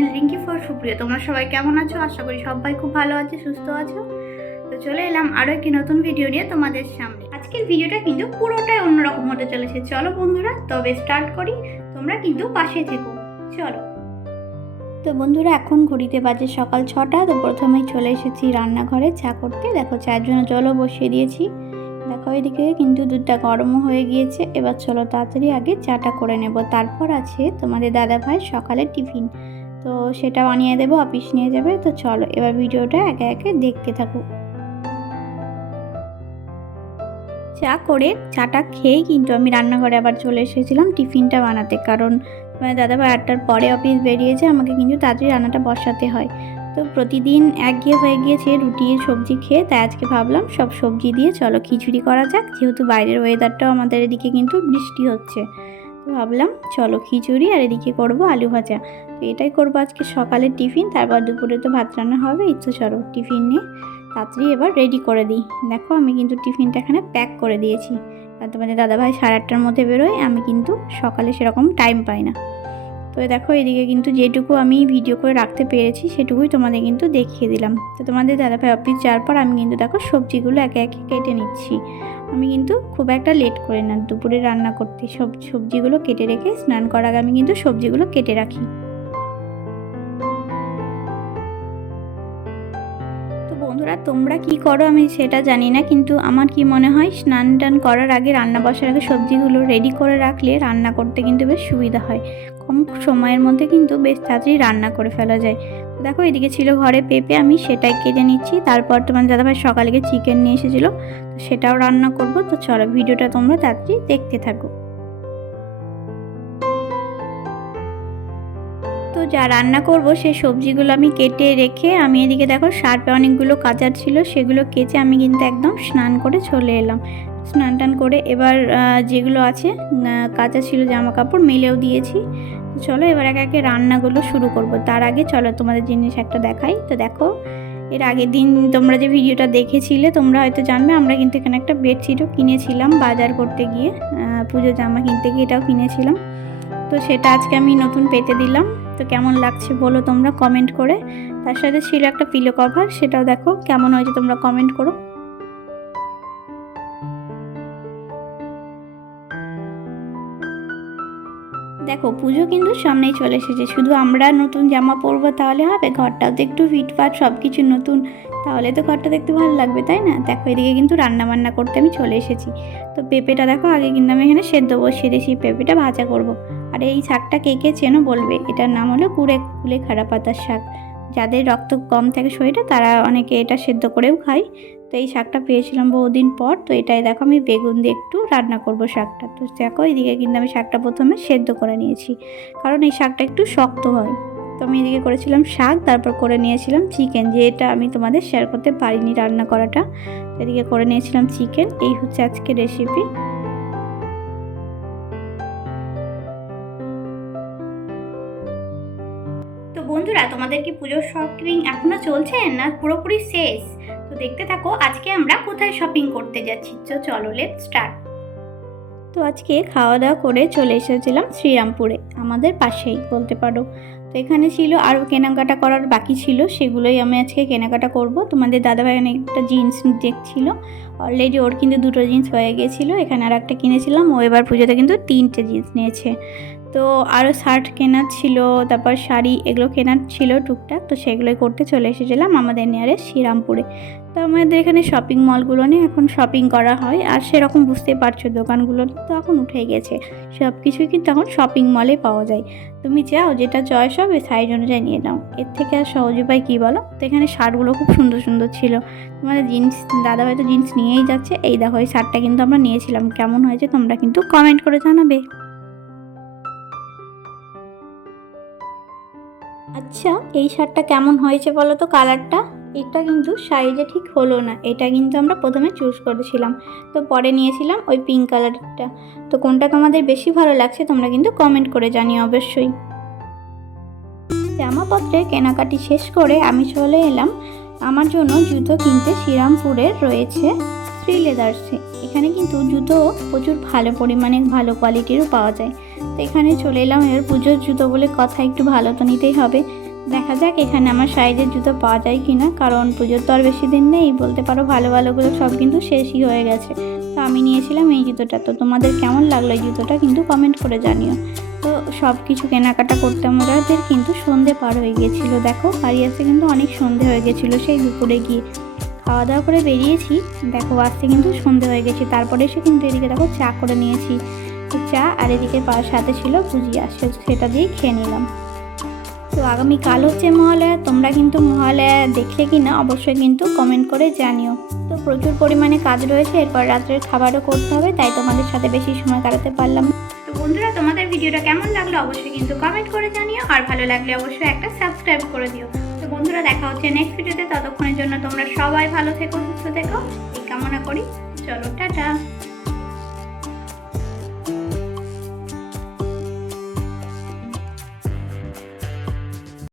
Channel Rinki for সুপ্রিয় তোমরা সবাই কেমন আছো? আশা করি সবাই খুব ভালো আছে, সুস্থ আছো। তো চলে এলাম আরও একটি নতুন ভিডিও নিয়ে তোমাদের সামনে। আজকের ভিডিওটা কিন্তু পুরোটাই অন্যরকম হতে চলেছে। চলো বন্ধুরা, তবে স্টার্ট করি। তোমরা কিন্তু পাশে থেকো। চলো। তো বন্ধুরা, এখন ঘড়িতে বাজে সকাল ছটা। তো প্রথমেই চলে এসেছি রান্নাঘরে চা করতে। দেখো চায়ের জন্য জলও বসিয়ে দিয়েছি। দেখো, এদিকে কিন্তু দুধটা গরমও হয়ে গিয়েছে। এবার চলো তাড়াতাড়ি আগে চাটা করে নেব। তারপর আছে তোমাদের দাদা ভাই সকালের টিফিন। তো সেটা বানিয়ে দেবো অফিস নিয়ে যাবে। তো চলো, এবার ভিডিওটা একে একে দেখতে থাকো। চা করে চাটা খেয়েই কিন্তু আমি রান্নাঘরে আবার চলে এসেছিলাম টিফিনটা বানাতে। কারণ মানে দাদাভাই আটটার পরে অফিস বেরিয়েছে, আমাকে কিন্তু তাড়াতাড়ি রান্নাটা বসাতে হয়। তো প্রতিদিন একঘেয়ে হয়ে গিয়েছে রুটি, সবজি খেয়ে, তাই আজকে ভাবলাম সব সবজি দিয়ে চলো, খিচুড়ি করা যাক। যেহেতু বাইরের ওয়েদারটাও আমাদের এদিকে কিন্তু বৃষ্টি হচ্ছে। ভাবলাম, চলো খিচুড়ি আর এদিকে করব আলু ভাজা। তো এটাই করব আজকে সকালের টিফিন, তারপর দুপুরে তো ভাত রান্না হবে তো চলো টিফিন নিয়ে তাড়াতাড়ি এবার রেডি করে দিই। দেখো আমি কিন্তু টিফিনটা এখানে প্যাক করে দিয়েছি। আর তোমাদের দাদাভাই সাড়ে আটটার মধ্যে বেরোয়, আমি কিন্তু সকালে সেরকম টাইম পাই না। তো দেখো, এদিকে কিন্তু যেটুকু আমি ভিডিও করে রাখতে পেরেছি, সেটুকুই তোমাদের কিন্তু দেখিয়ে দিলাম। তো তোমাদের দাদাভাই অফিস যাওয়ার পর আমি কিন্তু দেখো, সবজিগুলো একে একে কেটে নিচ্ছি। আমি কিন্তু খুব একটা লেট করে না, দুপুরে রান্না করতে। সব সবজিগুলো কেটে রেখে স্নান করার আগে আমি কিন্তু সবজিগুলো কেটে রাখি। বন্ধুরা, তোমরা কি করো? আমি সেটা জানি না, কিন্তু আমার কি মনে হয় স্নান টান করার আগে, রান্না বসার আগে সবজিগুলো রেডি করে রাখলে রান্না করতে কিন্তু বেশ সুবিধা হয়। কম সময়ের মধ্যে কিন্তু বেশ তাড়াতাড়ি রান্না করে ফেলা যায়। দেখো, এদিকে ছিল ঘরে পেঁপে, আমি সেটাই কেটে নিচ্ছি। তারপর তোমার দাদাভাই সকালে চিকেন নিয়ে এসেছিল, তো সেটাও রান্না করব। তো চলো, ভিডিওটা তোমরা তাড়াতাড়ি দেখতে থাকো। তো যা রান্না করব, সেই সবজিগুলো আমি কেটে রেখে আমি এদিকে দেখো শার্পে অনেকগুলো কাচার ছিল, সেগুলো কেচে আমি কিন্তু একদম স্নান করে চলে এলাম। স্নান টান করে এবার যেগুলো আছে কাঁচা ছিল জামা কাপড় মেলেও দিয়েছি। চলো এবার একে একে রান্নাগুলো শুরু করব। তার আগে চলো তোমাদের জিনিস একটা দেখাই। তো দেখো, এর আগের দিন তোমরা যে ভিডিওটা দেখেছিলে, তোমরা হয়তো জানবে, আমরা কিন্তু এখানে একটা বেডশিটও কিনেছিলাম বাজার করতে গিয়ে। পুজো জামা কিনতে গিয়ে এটাও কিনেছিলাম। তো সেটা আজকে আমি নতুন পেতে দিলাম। তো কেমন লাগছে বলো তোমরা কমেন্ট করে। তার সাথে ছিল একটা পিলো কভার সেটাও দেখো। কেমন হয়েছে তোমরা কমেন্ট করো। দেখো, পুজো কিন্তু সামনেই চলে এসেছে। শুধু আমরা নতুন জামা পরবো তাহলে হবে, ঘরটাও তো একটু ফিটফাট সব কিছু নতুন। তাহলে তো ঘরটা দেখতে ভালো লাগবে, তাই না? দেখো, এদিকে কিন্তু রান্না বান্না করতে আমি চলে এসেছি। তো পেঁপেটা দেখো, আগে কিন্তু আমি এখানে সেদ্ধ বসিয়ে দিয়েছি, পেঁপেটা ভাজা করব। আর এই শাকটা কে কে চেনো বলবে? এটার নাম হলো কুড়ে কুলে খাড়া পাতার শাক। যাদের রক্ত কম থাকে শরীরে, তারা অনেকে এটা সেদ্ধ করেও খায়। তো এই শাকটা পেয়েছিলাম বহুদিন পর। তো এটাই দেখো, আমি বেগুন দিয়ে একটু রান্না করব শাকটা। তো দেখো, এদিকে কিন্তু আমি শাকটা প্রথমে সেদ্ধ করে নিয়েছি। কারণ এই শাকটা একটু শক্ত হয়। তো আমি এদিকে করেছিলাম শাক, তারপর করে নিয়েছিলাম চিকেন, যেটা আমি তোমাদের শেয়ার করতে পারিনি রান্না করাটা। এদিকে করে নিয়েছিলাম চিকেন। এই হচ্ছে আজকে রেসিপি তো বন্ধুরা, তোমাদের কি পুজোর শপিং এখনও চলছে না পুরোপুরি শেষ? তো দেখতে থাকো, আজকে আমরা কোথায় শপিং করতে যাচ্ছি? তো চলো লেট স্টার্ট তো আজকে খাওয়া দাওয়া করে চলে এসেছিলাম শ্রীরামপুরে, আমাদের পাশেই বলতে পারো। তো এখানে ছিল আরও কেনাকাটা করার বাকি ছিল, সেগুলোই আমি আজকে কেনাকাটা করব। তোমাদের দাদাভাই একটা জিন্স দেখছিল অলরেডি ওর কিন্তু দুটো জিন্স হয়ে গিয়েছিল এখানে আর একটা কিনেছিলাম, ও এবার পুজোতে কিন্তু তিনটে জিন্স নিয়েছে। তো আরও শার্ট কেনার ছিল, তারপর শাড়ি এগুলো কেনার ছিল টুকটাক, তো সেগুলোই করতে চলে এসেছিলাম আমাদের নিয়ারেস্ট শ্রীরামপুরে। তো আমাদের এখানে শপিং মলগুলো নিয়ে এখন শপিং করা হয়, আর সেরকম বুঝতে পারছ দোকানগুলো তো এখন উঠে গেছে। সব কিছুই কিন্তু এখন শপিং মলে পাওয়া যায়। তুমি চাও যেটা চয়েস হবে সাইজ অনুযায়ী নিয়ে নাও। এর থেকে আর সহজ উপায় কী বলো? তো এখানে শার্টগুলো খুব সুন্দর সুন্দর ছিল। তোমাদের জিন্স দাদা হয়তো জিন্স নিয়েই যাচ্ছে। এই দেখো, এই শার্টটা কিন্তু আমরা নিয়েছিলাম। কেমন হয়েছে তোমরা কিন্তু কমেন্ট করে জানাবে। আচ্ছা এই শার্টটা কেমন হয়েছে বলো তো কালারটা? এটা কিন্তু সাইজে ঠিক হলো না। এটা কিন্তু আমরা প্রথমে চুজ করেছিলাম। তো পরে নিয়েছিলাম ওই পিঙ্ক কালারটা। তো কোনটা তোমাদের বেশি ভালো লাগছে তোমরা কিন্তু কমেন্ট করে জানিও অবশ্যই। জামাপত্রে কেনাকাটি শেষ করে আমি চলে এলাম। আমার জন্য জুতো কিনতে শ্রীরামপুরের রয়েছে শ্রী লেদার্সে। এখানে কিন্তু জুতো প্রচুর ভালো পরিমাণে ভালো কোয়ালিটিরও পাওয়া যায়। তো এখানে চলে এলাম। এবার পুজোর জুতো বলে কথা একটু ভালো তো নিতেই হবে। দেখা যাক এখানে আমার সাইজের জুতো পাওয়া যায় কি না কারণ পুজোর তো আর বেশি দিন নেই। বলতে পারো ভালো ভালোগুলো সব কিন্তু শেষই হয়ে গেছে। তো আমি নিয়েছিলাম এই জুতোটা। তো তোমাদের কেমন লাগল এই জুতোটা কিন্তু কমেন্ট করে জানিও। তো সব কিছু কেনাকাটা করতে আমাদের কিন্তু সন্ধে পার হয়ে গিয়েছিল দেখো। বাড়ি আসতে কিন্তু অনেক সন্ধে হয়ে গেছিল সেই দুপুরে গিয়ে। খাওয়া দাওয়া করে বেরিয়েছি, দেখো আসতে কিন্তু সন্ধে হয়ে গেছে। তারপরে এসে কিন্তু এদিকে দেখো চা করে নিয়েছি। চা আর এদিকে সাথে ছিল ভুজিয়া, সে- সেটা দিয়েই খেয়ে নিলাম। তো আগামীকাল হচ্ছে মহালয়া, তোমরা কিন্তু মহালয়া দেখলে কি না অবশ্যই কিন্তু কমেন্ট করে জানিও। তো প্রচুর পরিমাণে কাজ রয়েছে, এরপর রাত্রের খাবারও করতে হবে, তাই তোমাদের সাথে বেশি সময় কাটাতে পারলাম তো বন্ধুরা, তোমাদের ভিডিওটা কেমন লাগল অবশ্যই কিন্তু কমেন্ট করে জানিও, আর ভালো লাগলে অবশ্যই একটা সাবস্ক্রাইব করে দিও। তো বন্ধুরা, দেখা হচ্ছে নেক্সট ভিডিওতে, ততক্ষণের জন্য তোমরা সবাই ভালো থেকো, সুস্থ থেকো, এই কামনা করি। চলো, টাটা!